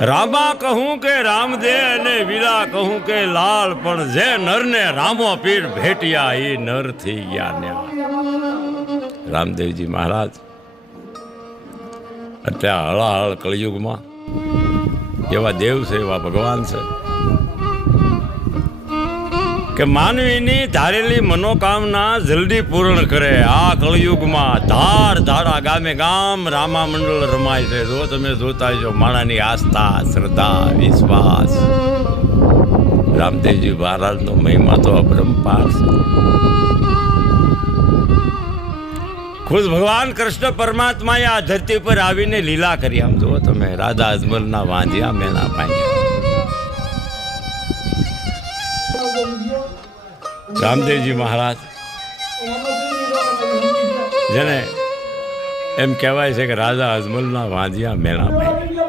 રામા કહું કે રામદે અને વીરા કહું કે લાલ, પણ જે નરને રામો પીર ભેટ્યા એ નર થઈ ગયા ન્યા. રામદેવજી મહારાજ અત્યારે હળાહળ કળિયુગમાં એવા દેવ છે, એવા ભગવાન છે કે માનવીની ધારેલી મનોકામના જલ્દી પૂર્ણ કરે. આ કળિયુગમાં ધાર ધારા ગામે ગામ રામા મંડળ રમાય છે. જો તમે જોતા છો માણાની આસ્થા, શ્રદ્ધા, વિશ્વાસ. રામદેવજી મહારાજનો મહિમા તો અપરંપાર છે. ખુદ ભગવાન કૃષ્ણ પરમાત્માએ આ ધરતી પર આવીને લીલા કરી. આમ જુઓ તમે, રાધા અજમલના વાંધ્યા મેના ભાંગ્યા. રામદેવજી મહારાજ જેને એમ કહેવાય છે કે રાજા અજમલના વાંધ્યા મેના ભાંગ્યા.